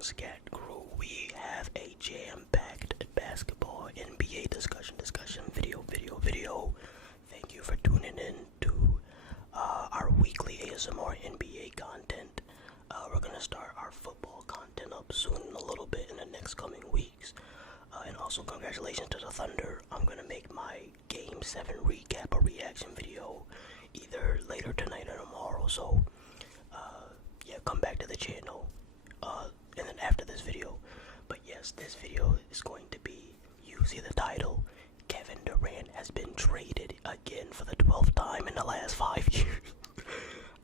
Scat Crew. We have a jam-packed basketball NBA discussion, video. Thank you for tuning in to our weekly ASMR NBA content. We're gonna start our football content up soon in a little bit in the next coming weeks. And also congratulations to the Thunder. I'm gonna make my Game 7 recap or reaction video either later tonight or tomorrow. So come back to the channel and then after this video. But yes, this video is going to be, you see the title, Kevin Durant has been traded again for the 12th time in the last 5 years.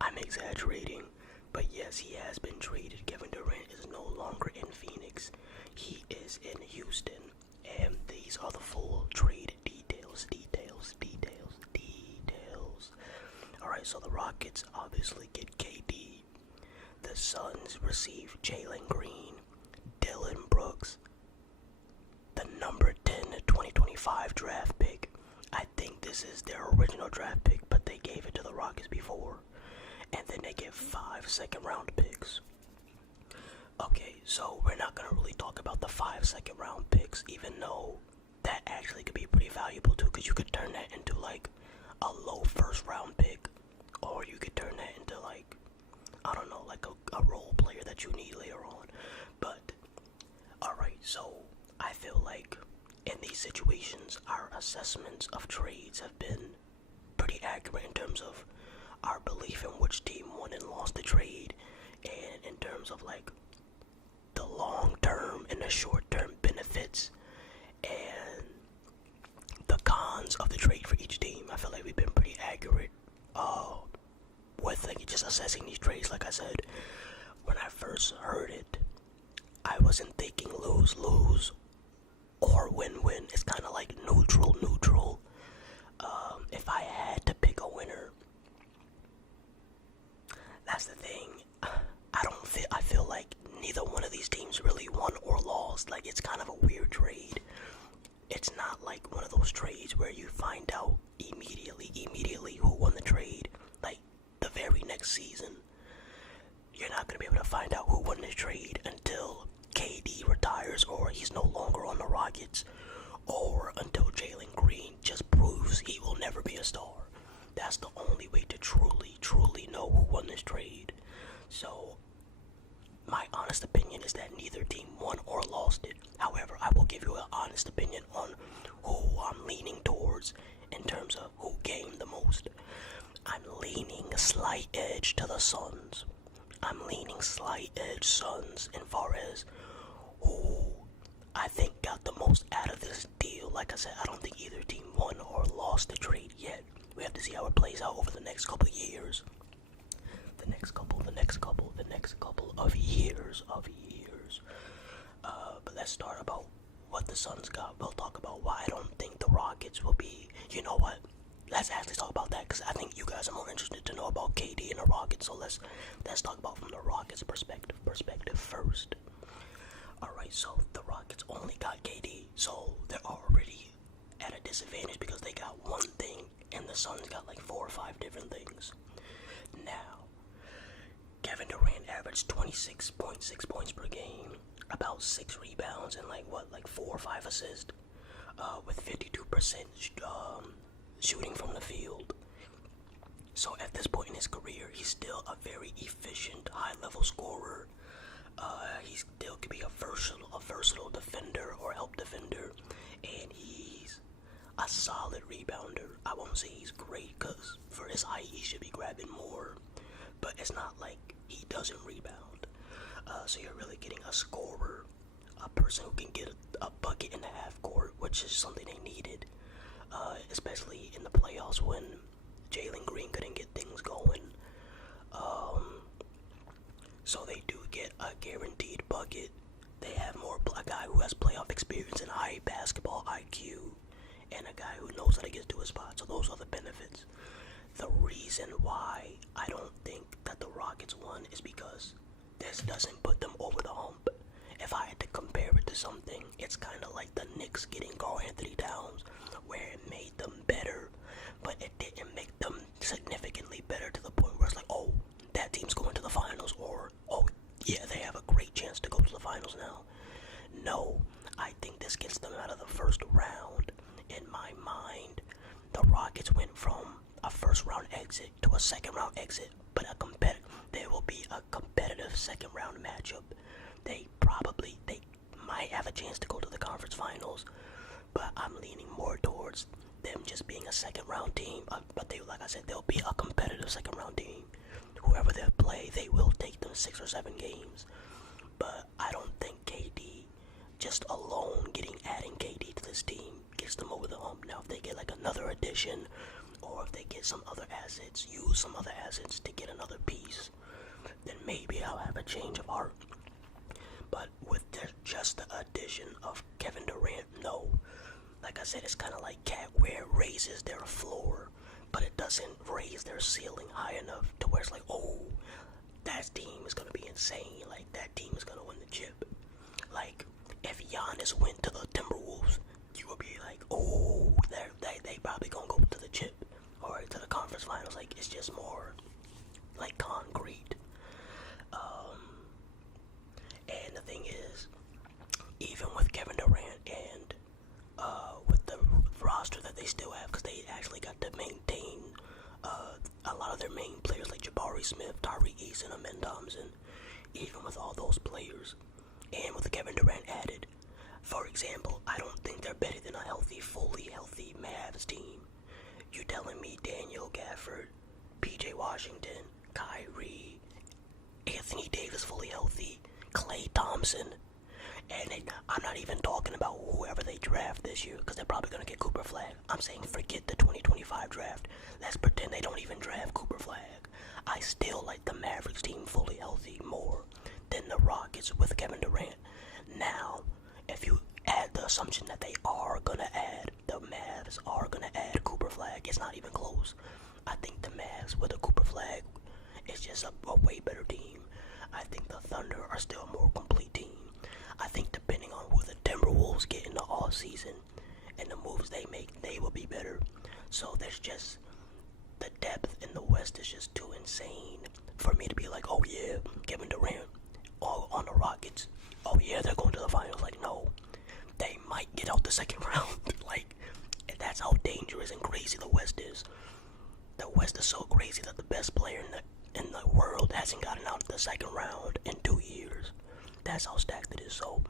I'm exaggerating, but yes, he has been traded. Kevin Durant is no longer in Phoenix. He is in Houston, and these are the full trade details. Alright, so the Rockets obviously get KD. The Suns receive Jalen Green, Dylan Brooks, the number 10 2025 draft pick. I think this is their original draft pick, but they gave it to the Rockets before. And then they get 5 second-round picks. Okay, so we're not going to really talk about the 5 second-round picks, even though that actually could be pretty valuable too, because you could turn that into like a low first-round pick, or you could turn that into like, I don't know, like a role player that you need later on. But, alright, so I feel like in these situations, our assessments of trades have been pretty accurate in terms of our belief in which team won and lost the trade, and in terms of like the long-term and the short-term benefits and the cons of the trade for each team. I feel like we've been pretty accurate with like just assessing these trades. Like I said, when I first heard it, I wasn't thinking lose or win. It's kind of like neutral. If I had to pick a winner, that's the thing. I feel like neither one of these teams really won or lost. Like, it's kind of a weird trade. It's not like one of those trades where you find out immediately who won the trade. Like, the very next season, you're not going to be able to find out who won the trade until KD retires or he's no longer on the Rockets, or until Jalen Green just proves he will never be a star. That's the only way to truly know who won this trade. So, my honest opinion is that neither team won or lost it. However, I will give you an honest opinion on who I'm leaning towards in terms of who gained the most. I'm leaning a slight edge to the Suns. I'm leaning slight edge Suns in far as who I think got the most out of this deal. Like I said, I don't think either team won or lost the trade yet. We have to see how it plays out over the next couple of years. The next couple of years. But let's start about what the Suns got. We'll talk about why I don't think the Rockets will be. You know what? Let's actually talk about that, because I think you guys are more interested to know about KD and the Rockets. So let's talk about from the Rockets' perspective first. Alright, so the Rockets only got KD, so they're already at a disadvantage because they got one thing and the Suns got like 4 or 5 different things. Now, Kevin Durant averaged 26.6 points per game, about 6 rebounds, and like 4 or 5 assists, with 52% shooting from the field. So at this point in his career, he's still a very efficient, high-level scorer. He still could be a versatile defender or help defender, and he's a solid rebounder. I won't say he's great, because for his height, he should be grabbing more, but it's not like he doesn't rebound. So you're really getting a scorer, a person who can get a bucket in the half court, which is something they needed, especially in the playoffs when Jalen Green couldn't get things going. So they do get a guaranteed bucket. They have a guy who has playoff experience and high basketball IQ, and a guy who knows how to get to a spot. So those are the benefits. The reason why I don't think that the Rockets won is because this doesn't put them over the hump. If I had to compare it to something, it's kind of like the Knicks getting Karl Anthony Towns, where it made them better, but it didn't make them significantly better to the point where it's like, oh, that team's going to the finals, or oh, yeah, they have a great chance to go to the finals. Rockets went from a first round exit to a second round exit, but there will be a competitive second round matchup. They might have a chance to go to the conference finals, but I'm leaning more towards them just being a second round team. But like I said, they'll be a competitive second round team. Whoever they play, they will take them 6 or 7 games. But I don't think KD, just alone adding KD to this team gets them over the hump. Now, if they get like another addition, or if they get some other assets, use some other assets to get another piece, then maybe I'll have a change of heart. But with just the addition of Kevin Durant, no. Like I said, it's kind of like Cat, where it raises their floor, but it doesn't raise their ceiling high enough to where it's like, oh, that team is going to be insane. Like, that team is going to win the chip. Like, if Giannis went to the Timberwolves, you would be like, oh, they probably going to go to the chip or to the conference finals. Like, it's just more, like, concrete. And the thing is, even with Kevin Durant and with the roster that they still have, because they actually got to maintain a lot of their main players like Jabari Smith, Tyreke Eason, and Amen Thompson. Even with all those players, and with Kevin Durant added, for example, I don't think they're better than a fully healthy Mavs team. You telling me Daniel Gafford, PJ Washington, Kyrie, Anthony Davis fully healthy, Klay Thompson, and I'm not even talking about whoever they draft this year, because they're probably going to get Cooper Flag. I'm saying forget the 2025 draft. Let's pretend they don't even draft Cooper Flag. I still like the Mavericks team fully healthy more than the Rockets with Kevin Durant. Now, if you add the assumption that the Mavs are going to add Cooper Flag, it's not even close. I think the Mavs with a Cooper Flag is just a way better team. I think the Thunder are still a more complete team. I think depending on who the Timberwolves get in the offseason and the moves they make, they will be better. So there's just, the depth in the West is just too insane for me to be like, oh yeah, Kevin Durant on the Rockets, oh yeah, they're going to the finals. Like, no, they might get out the second round. Like, that's how dangerous and crazy the West is. The West is so crazy that the best player in the world hasn't gotten out of the second round in 2 years. That's how stacked it is. So,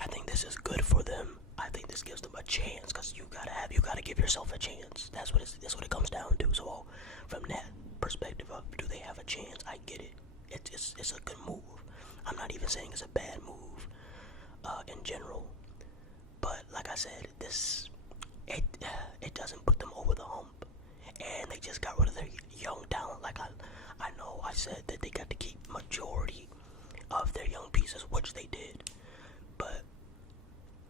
I think this is good for them. I think this gives them a chance, because you gotta give yourself a chance. That's what it comes down to. So, from that perspective of, do they have a chance? I get it. It's a good move. I'm not even saying it's a bad move, in general. But like I said, it doesn't put them over the hump, and they just got rid of their young talent. Like I know I said that they got to keep majority of their young pieces, which they did, but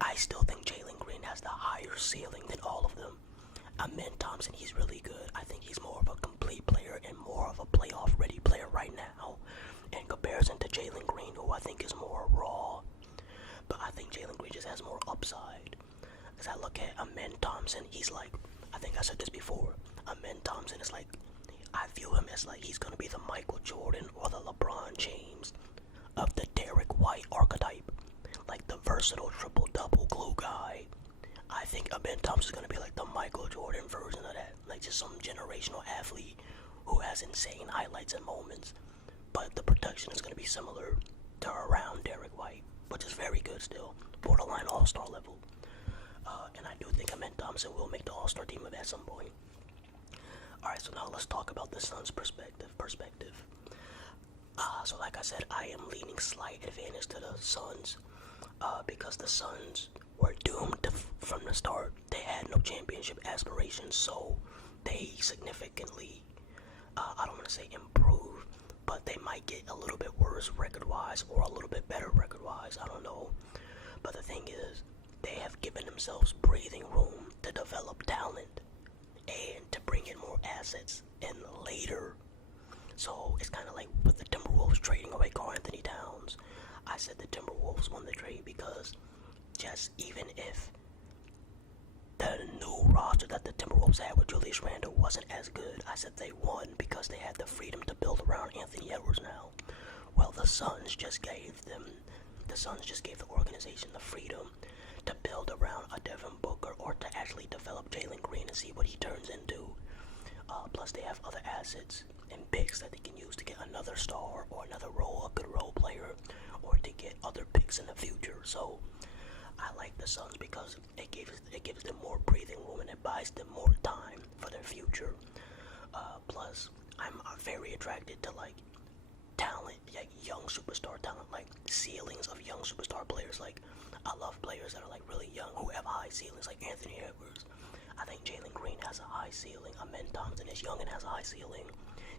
I still think Jalen Green has the higher ceiling than all of them. Amen Thompson, he's really good. I think he's more of a complete player and more of a playoff ready player right now, in comparison to Jalen Green, who I think is more raw. But I think Jalen Green just has more upside. As I look at Amen Thompson, he's like, I think I said this before, Amen Thompson is like, I view him as like he's gonna be the Michael Jordan or the LeBron James of the Derek White archetype. Like the versatile triple-double glue guy. I think Amen Thompson is gonna be like the Michael Jordan version of that. Like just some generational athlete who has insane highlights and moments. But the production is gonna be similar to around Derek White, which is very good still. Borderline all-star level. And I do think Amen Thompson will make the all-star team at some point. Alright, so now let's talk about the Suns' perspective. So like I said, I am leaning slight advantage to the Suns, because the Suns were doomed from the start. They had no championship aspirations, so they significantly, I don't want to say improve, but they might get a little bit worse record-wise or a little bit better record-wise. I don't know. But the thing is, they have given themselves breathing room to develop talent and to bring in more assets and later. So it's kind of like with the Timberwolves trading away Karl Anthony Towns. I said the Timberwolves won the trade because just even if the new roster that the Timberwolves had with Julius Randle wasn't as good, I said they won because they had the freedom to build around Anthony Edwards now. Well, the Suns just gave the organization the freedom to build around a Devin Booker or to actually develop Jalen Green and see what he turns into. Plus, they have other assets and picks that they can use to get another star or another a good role player, or to get other picks in the future. So, I like the Suns because it gives them more breathing room and it buys them more time for their future. Plus, I'm very attracted to like talent, like young superstar talent, like ceilings of young superstar players. Like, I love players that are like really young who have high ceilings, like Anthony Edwards. I think Jalen Green has a high ceiling. Amen Thompson is young and has a high ceiling.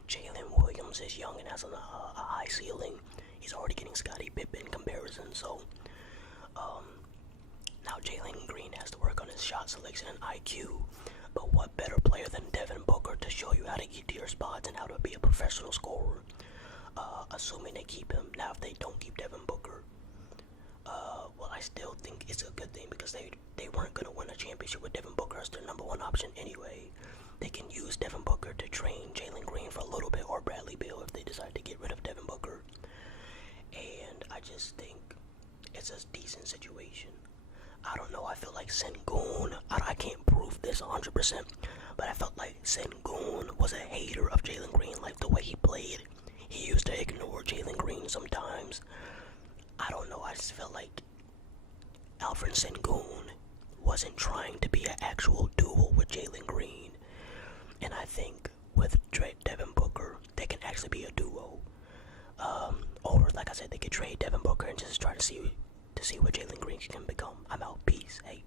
Jalen Williams is young and has a high ceiling. He's already getting Scottie Pippen comparison. So, now Jalen Green has to work on his shot selection and IQ. But what better player than Devin Booker to show you how to get to your spots and how to be a professional scorer? Assuming they keep him. Now, if they don't keep Devin Booker, well, I still think it's a good thing because they weren't going to win a championship with Devin Booker as their number one option anyway. They can use Devin Booker to train Jalen Green for a little bit, or Bradley Beal if they decide to get rid of Devin Booker. And I just think it's a decent situation. I don't know, I feel like Sengun, I can't prove this 100%, but I felt like Sengun was a hater of Jalen Green, like the way he played. He used to ignore Jalen Green sometimes. I don't know, I just felt like Alfred Sengun wasn't trying to be an actual duo with Jalen Green. And I think with Devin Booker, they can actually be a duo. Or, like I said, they could trade Devin Booker and just try to see what Jalen Green can become. I'm out. Peace. Hey.